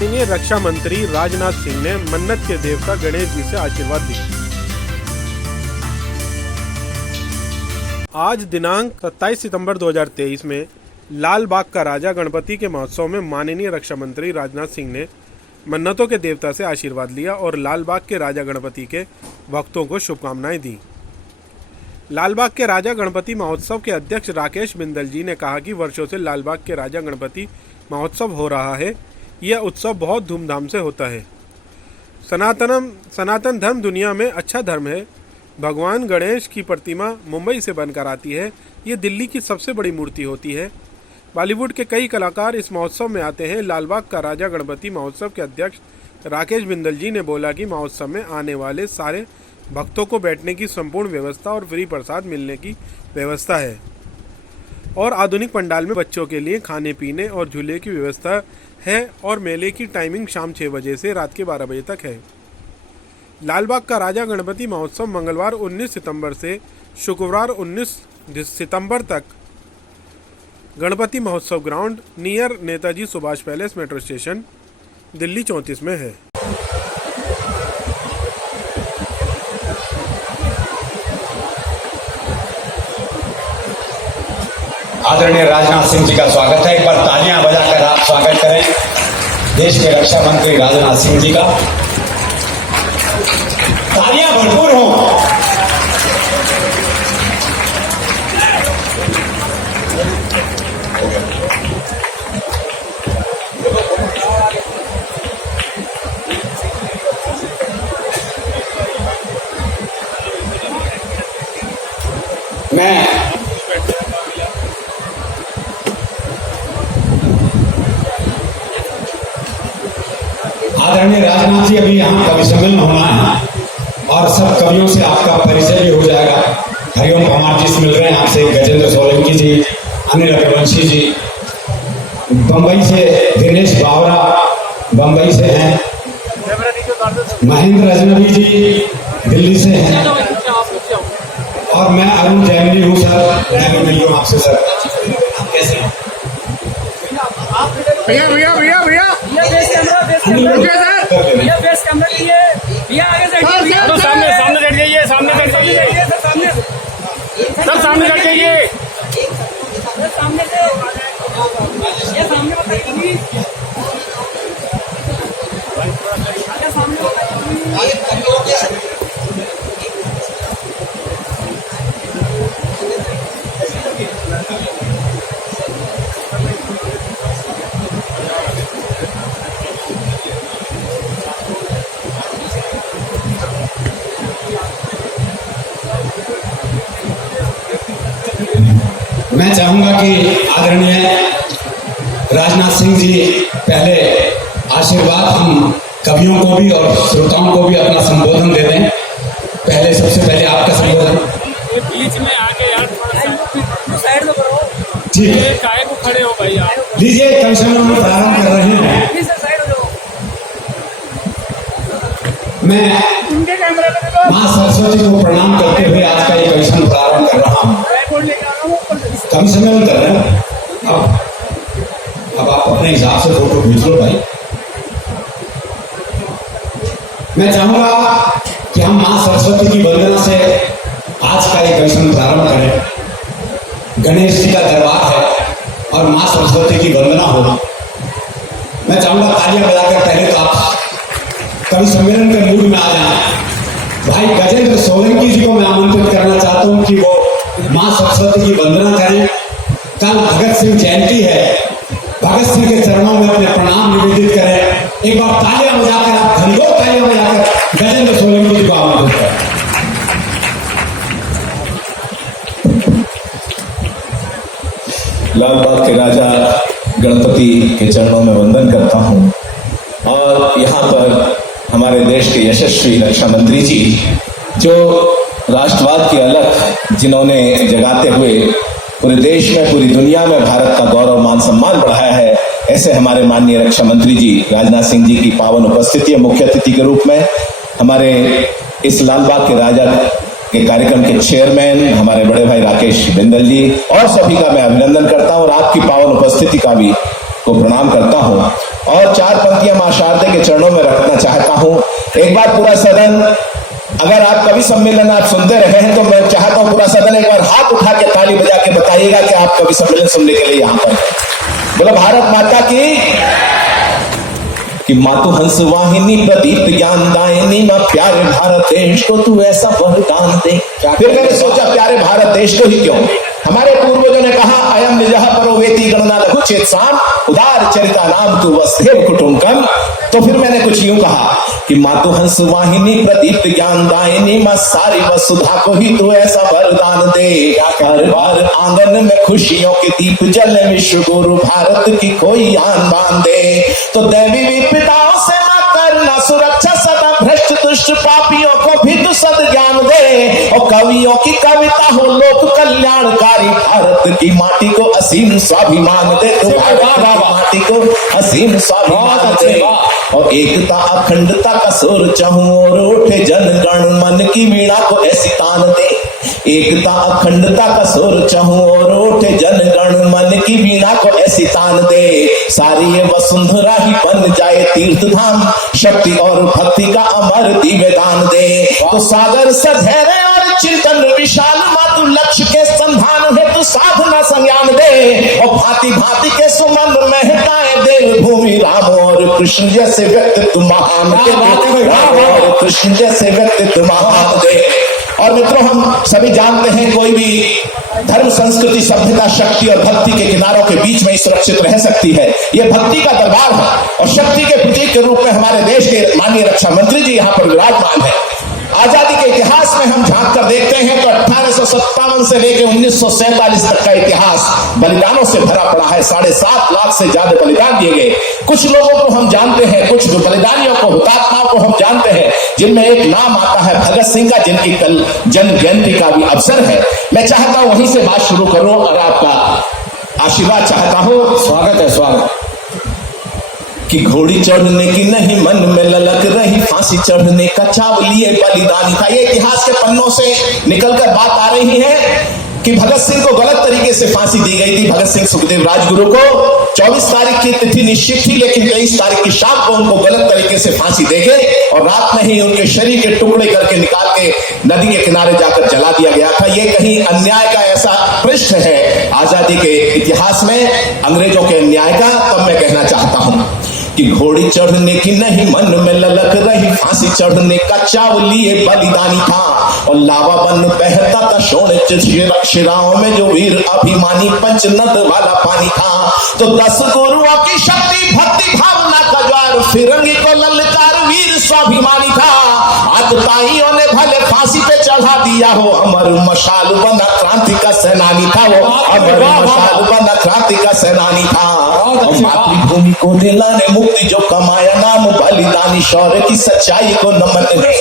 माननीय रक्षा मंत्री राजनाथ सिंह ने मन्नत के देवता गणेश जी से आशीर्वाद लिया। आज दिनांक 27 सितंबर 2023 में लाल बाग का राजा गणपति के महोत्सव में माननीय रक्षा मंत्री राजनाथ सिंह ने मन्नतों के देवता से आशीर्वाद लिया और लाल बाग के राजा गणपति के भक्तों को शुभकामनाएं दी। लाल बाग के राजा गणपति महोत्सव के अध्यक्ष राकेश बिंदल जी ने कहा कि वर्षों से लाल बाग के राजा गणपति महोत्सव हो रहा है। यह उत्सव बहुत धूमधाम से होता है। सनातन धर्म दुनिया में अच्छा धर्म है। भगवान गणेश की प्रतिमा मुंबई से बनकर आती है। ये दिल्ली की सबसे बड़ी मूर्ति होती है। बॉलीवुड के कई कलाकार इस महोत्सव में आते हैं। लाल बाग का राजा गणपति महोत्सव के अध्यक्ष राकेश बिंदल जी ने बोला कि महोत्सव में आने वाले सारे भक्तों को बैठने की संपूर्ण व्यवस्था और फ्री प्रसाद मिलने की व्यवस्था है और आधुनिक पंडाल में बच्चों के लिए खाने पीने और झूले की व्यवस्था है और मेले की टाइमिंग शाम 6 बजे से रात के 12 बजे तक है। लाल बाग का राजा गणपति महोत्सव मंगलवार 19 सितंबर से शुक्रवार 19 सितंबर तक गणपति महोत्सव ground near Netaji Subhash palace metro station Delhi 34 में है। आदरणीय राजनाथ सिंह जी का स्वागत है। एक बार तालियां बजाकर आप स्वागत करें देश के रक्षा मंत्री राजनाथ सिंह जी का। तालियां भरपूर हों। मैं आदरणीय राजनाथ जी, अभी यहाँ कवि सम्मेलन होना है और सब कवियों से आपका परिचय भी हो जाएगा। हरिओम पवार जी से मिल रहे हैं आपसे, गजेंद्र सोलंकी जी, अनिल रघुवंशी जी, बम्बई से दिनेश बावरा बम्बई से हैं, महेंद्र अजनबी जी दिल्ली से हैं और मैं अरुण जैन जी हूँ सर। मैं भी मिल हूँ आपसे सर। आप कैसे हैं? भैया भैया भैया भैया तो सामने बैठ जाइए, सामने बैठ जाइए, सब सामने बैठ जाइए। सामने से ये सामने बताइए। मैं चाहूंगा कि आदरणीय राजनाथ सिंह जी पहले आशीर्वाद हम कवियों को भी और श्रोताओं को भी अपना संबोधन दे दें। पहले सबसे पहले आपका संबोधन। बीच में आके यार थोड़ा साइड में करो। ठीक है, काय को खड़े हो भाई आप। लीजिए कवि सम्मेलन में प्रारंभ कर रहे हैं। मैं माँ सरस्वती को प्रणाम करते हुए आज का ये कवि सम्मेलन प्रारंभ कर रहा हूँ। कवि सम्मेलन कर रहे हैं। अब आप अपने हिसाब से फोटो खींच लो भाई। मैं चाहूंगा कि हम माँ सरस्वती की वंदना से आज का ये कवि सम्मेलन प्रारंभ करें। गणेश जी का दरबार है और माँ सरस्वती की वंदना होगी। मैं चाहूंगा तालियां बजाकर पहले तो आप कवि सम्मेलन के मूड में आ जाए। भाई गजेंद्र सोलंकी जी को मैं आमंत्रित करना चाहता हूं कि वो माँ सरस्वती की वंदना करें। कल भगत सिंह जयंती है, भगत सिंह के चरणों में अपने प्रणाम निवेदित करें। एक बार तालियां बजाकर, आप घनघोर तालियां बजाकर गजेंद्र सोलंकी जी को आमंत्रित करें। लाल बाग के राजा गणपति के चरणों में वंदन करता हूं और यहाँ पर हमारे देश के यशस्वी रक्षा मंत्री जी, जो राष्ट्रवाद की अलख जिन्होंने जगाते हुए पूरे देश में, पूरी दुनिया में भारत का गौरव मान सम्मान बढ़ाया है, ऐसे हमारे माननीय रक्षा मंत्री जी राजनाथ सिंह जी की पावन उपस्थिति है मुख्य अतिथि के रूप में। हमारे इस लाल बाग के राजा के कार्यक्रम के चेयरमैन हमारे बड़े भाई राकेश बिंदल जी और सभी का मैं अभिनंदन करता हूं और आपकी पावन उपस्थिति का भी को प्रणाम करता हूं और 4 पंक्तियां मां शारदे के चरणों में रखना चाहता हूं। एक बार पूरा सदन, अगर आप कवि सम्मेलन आप सुनते रहे हैं तो मैं चाहता हूं पूरा सदन एक बार हाथ उठा के ताली बजा के बताइएगा कि आप कवि सम्मेलन सुनने के लिए यहां पर हैं। बोलो भारत माता की। कि मातु हंस वाहिनी प्रदीप्त ज्ञान दायिनी, मां प्यारे भारत देश को तू ऐसा वरदान दे। फिर मैंने सोचा प्यारे भारत देश को ही क्यों, हमारे पूर्वजों ने कहा अयम निजः परो वेति गणना लघु चेतसाम उदार चरिता नाम तु वसुधैव कुटुंबकम। तो फिर मैंने कुछ यूं कहा कि मातु हंस वाहिनी प्रदीप्त ज्ञान दायिनी, मां सारी वसुधा को ही तू ऐसा वरदान दे। हर हर आंगन में खुशियों के दीप जले, विश्व गुरु भारत की कोई आन बान दे। तो दैवी विपदाओं से मां करना सुरक्षा, सदा भ्रष्ट दुष्ट पापियों को भी तू सद ज्ञान दे। और कवियों की कविता हो लोक कल्याणकारी, भारत की माटी को असीम स्वाभिमान दे। तू माटी को असीम स्वाभिमान दे। और एकता अखंडता का सुर चहूं और उठे, जन गण मन की वीणा को ऐसी तान दे। एकता अखंडता का सुर चहूं और उठे, जन गण मन की वीणा को ऐसी तान दे। सारी ये वसुंधरा ही बन जाए तीर्थ धाम, शक्ति और भक्ति का अमर दिव्य दान दे। तो सागर सधैर्य और चिंतन विशाल, मातु लक्ष्य के संधान है तू साधना संज्ञान दे। और भांति भांति के सुमन महकाए देव भूमि, राम और कृष्ण जैसे व्यक्तित्व महान दे। राम और कृष्ण जैसे व्यक्तित्व महान दे। और मित्रों, हम सभी जानते हैं कोई भी धर्म संस्कृति सभ्यता शक्ति और भक्ति के किनारों के बीच में ही सुरक्षित रह सकती है। यह भक्ति का दरबार है और शक्ति के प्रतीक के रूप में हमारे देश के माननीय रक्षा मंत्री जी यहाँ पर विराजमान है। आजादी के इतिहास में हम झांक कर देखते हैं तो 1857 से लेकर 1947 तक का इतिहास बलिदानों से भरा पड़ा है। 7.5 लाख से ज्यादा बलिदान दिए गए। कुछ लोगों को हम जानते हैं, कुछ बलिदानियों को, हुतात्माओं को हम जानते हैं, जिनमें एक नाम आता है भगत सिंह का, जिनकी कल जन्म जयंती का भी अवसर है। मैं चाहता हूं वहीं से बात शुरू करूं और आपका आशीर्वाद चाहता हूं। स्वागत है, स्वागत। कि घोड़ी चढ़ने की नहीं मन में ललक रही, फांसी चढ़ने का चाव लिए बलिदानी था। ये इतिहास के पन्नों से निकलकर बात आ रही है कि भगत सिंह को गलत तरीके से फांसी दी गई थी। भगत सिंह सुखदेव राजगुरु को 24 तारीख की तिथि निश्चित थी, लेकिन 23 तारीख की शाम को उनको गलत तरीके से फांसी दे गए और रात में ही उनके शरीर के टुकड़े करके निकाल के नदी के किनारे जाकर जला दिया गया था। ये कहीं अन्याय का ऐसा पृष्ठ है आजादी के इतिहास में, अंग्रेजों के अन्याय का। तब मैं कहना चाहता हूं कि घोड़ी चढ़ने की नहीं मन में ललक रही, फांसी चढ़ने का चाव लिए बलिदानी था। और लावा बन बहता था शोण शिराओं में जो वीर अभिमानी, पंचनद वाला पानी था। तो 10 गुरुओं की शक्ति भक्ति भावना का ज्वार, फिरंगी को ललकार वीर स्वाभिमानी था। आतताइयों ने भले फांसी पे चढ़ा दिया हो, अमर मशाल बना क्रांति का सेनानी था वो, अमर मशाल बना क्रांति का सेनानी था। मातृभूमि को दिलाने मुक्ति जो कमाया नाम, बलिदानी शौर्य की सच्चाई को नमन है।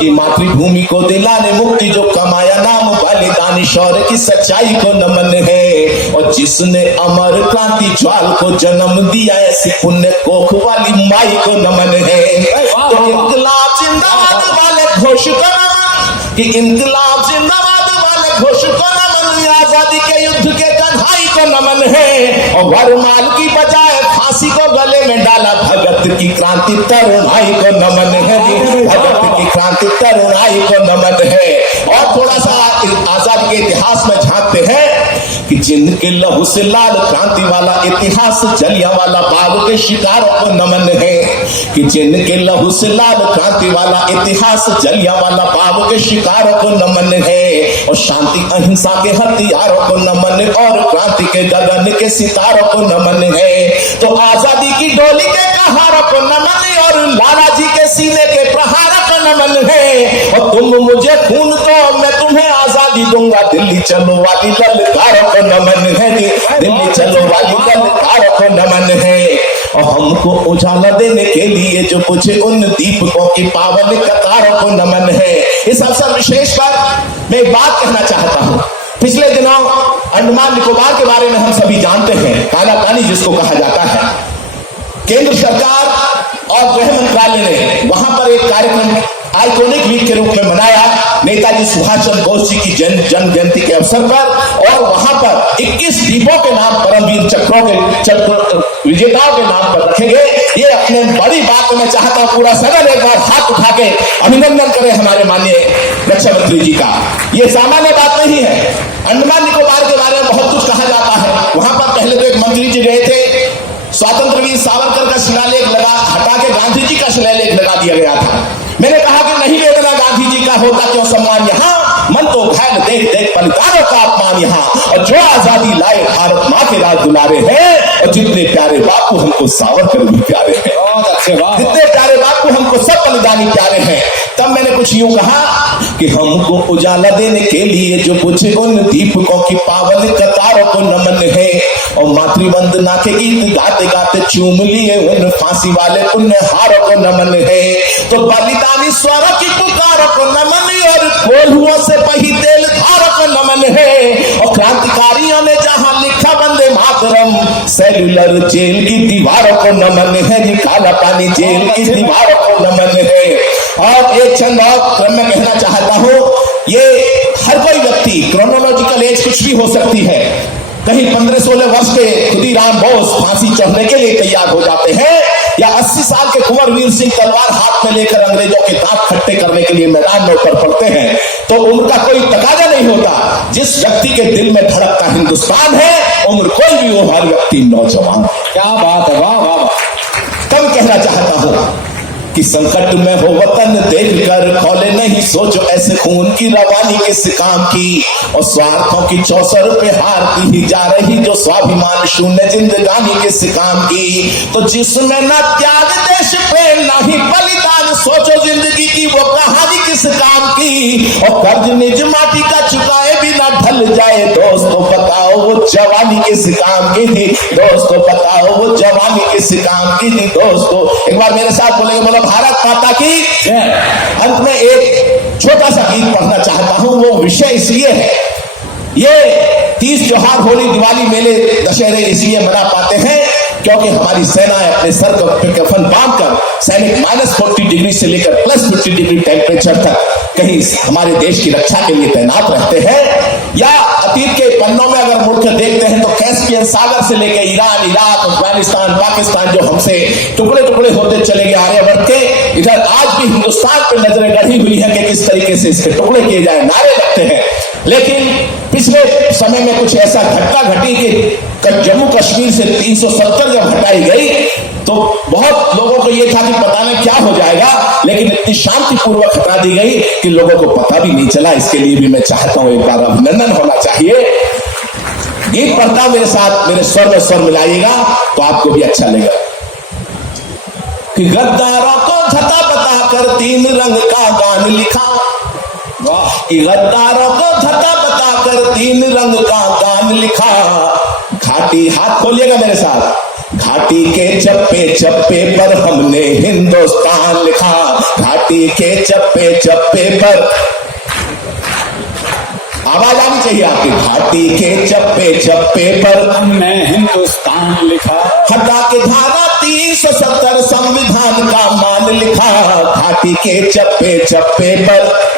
कि मातृभूमि को दिलाने मुक्ति जो कमाया नाम, बलिदानी शौर्य की सच्चाई को नमन है। और जिसने अमर क्रांति ज्वाल को जन्म दिया, ऐसी पुण्य कोख वाली माई को नमन है। तो इनकलाब जिंदाबाद वाले घोष को नमन, कि इनकलाब जिंदाबाद वाले घोष को नमन, आजादी के युद्ध के कन्हाई को नमन है। और वरमाल की बजाय फांसी को गले में डाला, भगत की क्रांति तरुणाई को नमन है। भगत की क्रांति तरुणाई को नमन है। और थोड़ा सा आजादी के इतिहास में झांकते हैं कि जिनके लहू से लाल क्रांति वाला इतिहास, जलियांवाला बाग के शिकारों को नमन है। कि जिनके लहू से लाल क्रांति वाला इतिहास, जलियांवाला बाग के शिकारों को नमन है। और शांति अहिंसा के हथियारों को नमन, और क्रांति के गगन के सितारों को नमन है। तो आजादी की डोली के कहारों को नमन, और लाला जी के सीने के प्रहारों को नमन है। और तुम मुझे खून दो, मैं तुम्हें आजादी दूंगा, दिल्ली चलो वाली ललकारों को नमन है। दिल्ली चलो वाली ललकारों को नमन है। और हमको उजाला देने के लिए जो बुझे उन दीपकों की पावन कतारों को नमन है। इस अवसर विशेष पर मैं एक बात कहना चाहता हूं। पिछले दिनों अंडमान निकोबार के बारे में हम सभी जानते हैं, कालापानी जिसको कहा जाता है। केंद्र सरकार और गृह मंत्रालय ने वहां पर एक कार्यक्रम आइकॉनिक वीक के रूप में मनाया नेताजी सुभाष चंद्र बोस जी की जन्म जयंती के अवसर पर। और वहां पर 21 दीपों के नाम परमवीर चक्रों के चक्र विजेताओं के नाम पर रखे गए। ये अपने बड़ी बात मैं चाहता हूं पूरा सदन एक बार हाथ उठा के अभिनंदन करे हमारे माननीय रक्षा मंत्री जी का। ये सामान्य बात नहीं है। अंडमान निकोबार के बारे में बहुत कुछ कहा जाता है। वहां पर पहले तो एक मंत्री जी गए थे, स्वतंत्र वीर सावरकर का शिलालेख हटा के गांधी जी का शिलालेख लगा दिया गया था। मैंने कहा कि नहीं वेदना गांधी जी का होता क्यों सम्मान यहाँ, मन तो घायल देख देख बलिदानों का अपमान यहाँ। और जो आजादी लाए भारत माँ के राज दुलारे हैं, और जितने प्यारे बापू हमको सावरकर भी प्यारे हैं, जितने प्यारे बापू हमको सब बलिदानी प्यारे हैं। तब मैंने कुछ यूं कहा कि हमको उजाला देने के लिए जो बुझे उन दीपकों की पावन कतारों को नमन है, और मातृवंदना के गीत गाते गाते चूम लिए उन फांसी वाले पुण्यहारों को नमन है। तो बलिदानी स्वरों की पुकारों को नमन, और कोल्हुओं से बही तेल धारों को नमन है। और क्रांतिकारियों ने जहां लिखा वंदे मातरम, सेल्यूलर जेल की दीवारों को नमन है जी, काला पानी जेल की दीवारों को नमन है। और एक चंद और क्रम में कहना चाहता हूं, ये हर कोई व्यक्ति, क्रोनोलॉजिकल एज कुछ भी हो सकती है। कहीं 15-16 वर्ष के खुदीराम बोस फांसी चढ़ने के लिए तैयार हो जाते हैं, या 80 साल के कुंवर वीर सिंह तलवार हाथ में लेकर अंग्रेजों के दांत खट्टे करने के लिए मैदान में उतर पड़ते हैं। तो उम्र का कोई तकाजा नहीं होता। जिस व्यक्ति के दिल में धड़कता हिंदुस्तान है, उम्र कोई भी हो, हर व्यक्ति नौजवान। क्या बात है, वाह वाह। तब कहना चाहता हूं कि संकट में हो वतन देखकर खोले नहीं सोचो ऐसे खून की रवानी किस काम की, और स्वार्थों की चौसर पे हारती ही जा रही जो स्वाभिमान शून्य जिंदगानी किस काम की। तो जिसमें न त्याग देश पे ना ही बलिदान, सोचो जिंदगी की वो कहानी किस काम की। और कर्ज निज माटी का चुकाए बिना ढल जाए, दोस्तों बताओ वो जवानी किस काम की थी, दोस्तों बताओ वो जवानी किस काम की थी। दोस्तों एक बार मेरे साथ बोलेंगे, बोलो भारत माता की जय। अंत में एक छोटा सा गीत पढ़ना चाहता हूं। वो विषय इसलिए है, ये तीज त्योहार, होली, दिवाली, मेले, दशहरे इसलिए मना पाते हैं क्योंकि हमारी सेना अपने सर पे कफन बांधकर सैनिक -40 डिग्री से लेकर +50 डिग्री टेम्परेचर तक कहीं हमारे देश की रक्षा के लिए तैनात रहते हैं। या अतीत के पन्नों में अगर मुड़कर देखते हैं तो कैस्पियन सागर से लेकर ईरान, इराक, अफगानिस्तान, पाकिस्तान जो हमसे टुकड़े टुकड़े होते चले गए आर्यवर्त के, इधर आज भी हिंदुस्तान पर नजरें गढ़ी हुई है कि किस तरीके से इसके टुकड़े किए जाए, नारे लगते हैं। लेकिन पिछले समय में कुछ ऐसा घटना घटी कि जम्मू कश्मीर से 370 जब हटाई गई तो बहुत लोगों को यह था कि पता नहीं क्या हो जाएगा, लेकिन इतनी शांतिपूर्वक हटा दी गई कि लोगों को पता भी नहीं चला। इसके लिए भी मैं चाहता हूं एक बार अभिनंदन होना चाहिए। गीत पढ़ता मेरे साथ, मेरे स्वर में स्वर मिलाइएगा तो आपको भी अच्छा लगेगा। कि गद्दारों को झटा बता कर 3 रंग का गान लिखा, कि गद्दारों को झटा बता कर 3 रंग का गान लिखा। घाटी, हाथ खोलिएगा मेरे साथ, घाटी के चप्पे चप्पे पर हमने हिंदुस्तान लिखा, घाटी के चप्पे चप्पे पर, आवाज आनी चाहिए आपकी, घाटी के चप्पे चप्पे पर हमने हिंदुस्तान लिखा, हटा के धारा 370 संविधान का मान लिखा। घाटी के चप्पे चप्पे पर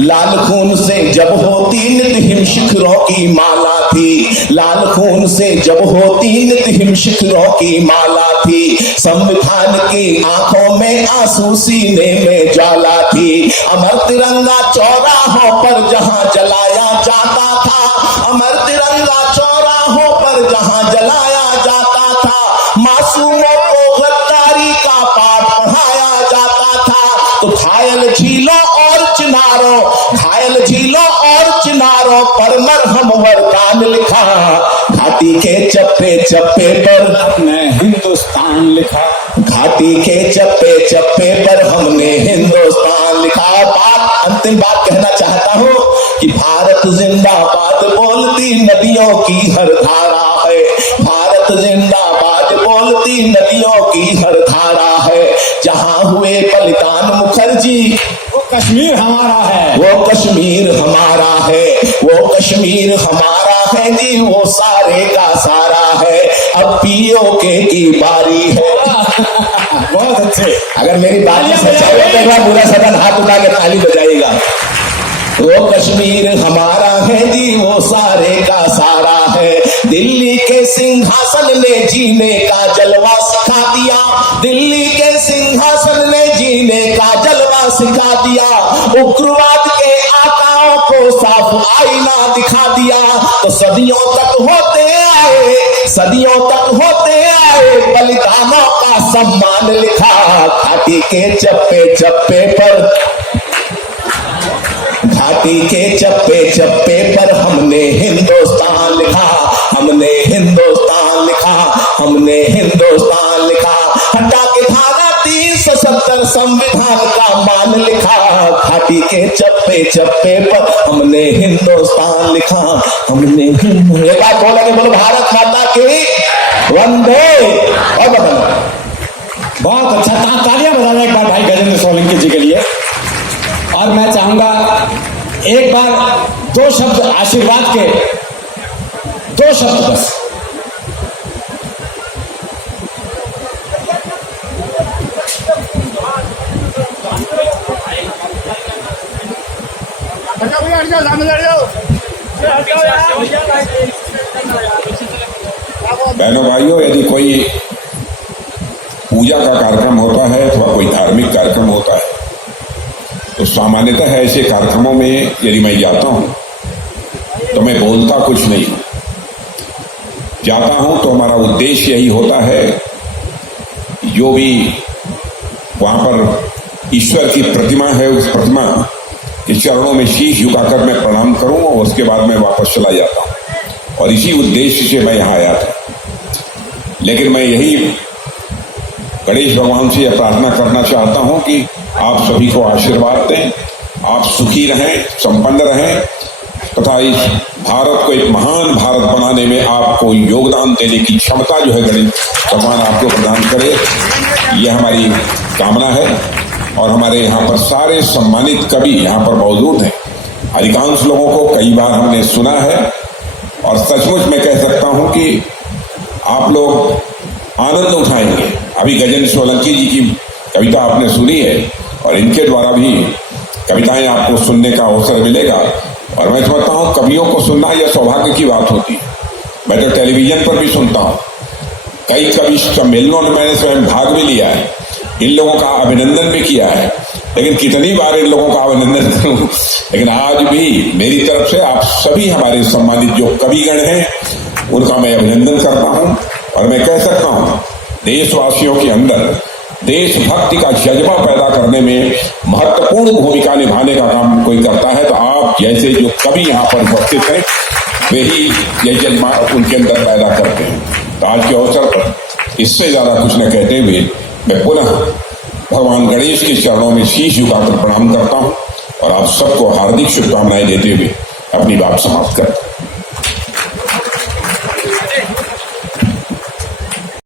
लाल खून से जब होती नित हिम शिखरों की माला थी, लाल खून से जब होती नित हिम शिखरों की माला थी। संविधान की आंखों में आंसू, सीने में ज्वाला थी। अमर तिरंगा चौराहों पर जहां जलाया जाता था, अमर तिरंगा चौराहों पर जहां जलाया जाता था। मासूमों को गद्दारी का पाठ पढ़ाया जाता था। तो घायल झीलों और चिनारों, घायल झीलों और चिनारों पर मरहम वरदान लिखा। घाटी के चप्पे चप्पे पर हमने हिंदुस्तान लिखा, घाटी के चप्पे चप्पे पर हमने हिंदुस्तान लिखा। बात, अंतिम बात कहना चाहता हूं कि भारत जिंदाबाद बोलती नदियों की हर धारा है, भारत जिंदाबाद बोलती नदियों की हर धारा है। जहां हुए बलिदान मुखर्जी, वो कश्मीर हमारा है, वो कश्मीर हमारा है, वो कश्मीर हमारा है जी, वो सारे का सारा है। अब पीओके की बारी है, बहुत अच्छे। अगर मेरी बात में सच्चाई है तो पूरा सदन हाथ उठा के ताली बजाएगा। वो कश्मीर हमारा है जी, वो सारे का सारा है। दिल्ली के सिंहासन ने जीने का जलवा सिखा दिया, दिल्ली के सिंहासन ने जीने का जलवा सिखा दिया। उग्रवाद के आकाओं को साफ आईना दिखा दिया। तो सदियों तक होते आए, सदियों तक होते आए बलिदानों का सम्मान लिखा। घाटी के चप्पे चप्पे पर, घाटी के चप्पे चप्पे पर हमने हिंदुस्तान लिखा, हमने हिंदुस्तान लिखा, हमने हिंदुस्तान लिखा। हटा के धारा 370 संविधान का मान लिखा। घाटी के चप्पे चप्पे पर हमने हिंदुस्तान लिखा, हमने एक बार बोलेंगे, बोलो भारत माता की वंदे। और बताना बहुत अच्छा, तालियां बजाना एक बार भाई गजेंद्र सोलंकी जी के लिए। और मैं चाहूंगा एक बार 2 शब्द आशीर्वाद के, 2 शब्द बस। बहनों भाइयों, यदि कोई पूजा का कार्यक्रम होता है अथवा कोई धार्मिक कार्यक्रम होता है तो सामान्यतः ऐसे कार्यक्रमों में यदि मैं जाता हूं तो मैं बोलता कुछ नहीं, जाता हूं तो हमारा उद्देश्य यही होता है जो भी वहां पर ईश्वर की प्रतिमा है उस प्रतिमा के चरणों में शीश झुकाकर मैं प्रणाम करूं और उसके बाद मैं वापस चला जाता हूं। और इसी उद्देश्य से मैं यहां आया था। लेकिन मैं यही गणेश भगवान से यह प्रार्थना करना चाहता हूं कि आप सभी को आशीर्वाद दें, आप सुखी रहें, संपन्न रहें तथा इस भारत को एक महान भारत बनाने में आपको योगदान देने की क्षमता जो है गणेश भगवान आपको प्रदान करे, यह हमारी कामना है। और हमारे यहाँ पर सारे सम्मानित कवि यहाँ पर मौजूद हैं। अधिकांश लोगों को कई बार हमने सुना है और सचमुच मैं कह सकता हूं कि आप लोग आनंद उठाएंगे। अभी गजेंद्र सोलंकी जी की कविता आपने सुनी है और इनके द्वारा भी कविताएं आपको सुनने का अवसर मिलेगा। और मैं समझता हूं कवियों को सुनना यह सौभाग्य की बात होती है। मैं तो टेलीविजन पर भी सुनता हूं, कई कवि सम्मेलनों में मैंने स्वयं भाग भी लिया है, इन लोगों का अभिनंदन भी किया है। लेकिन कितनी बार इन लोगों का अभिनंदन करूं, लेकिन आज भी मेरी तरफ से आप सभी हमारे सम्मानित जो कविगण हैं उनका मैं अभिनंदन करता हूं। और मैं कह सकता हूं देशवासियों के अंदर देशभक्ति का जज्बा पैदा करने में महत्वपूर्ण भूमिका निभाने का काम कोई करता है तो आप जैसे जो कवि यहाँ पर उपस्थित हैं वे ही यह जज्बा उनके अंदर पैदा करते हैं। तो आज के अवसर पर इससे ज्यादा कुछ न कहते हुए मैं पुनः भगवान गणेश के चरणों में शीश झुकाकर प्रणाम करता हूं और आप सबको हार्दिक शुभकामनाएं देते हुए अपनी बात समाप्त करता हूं।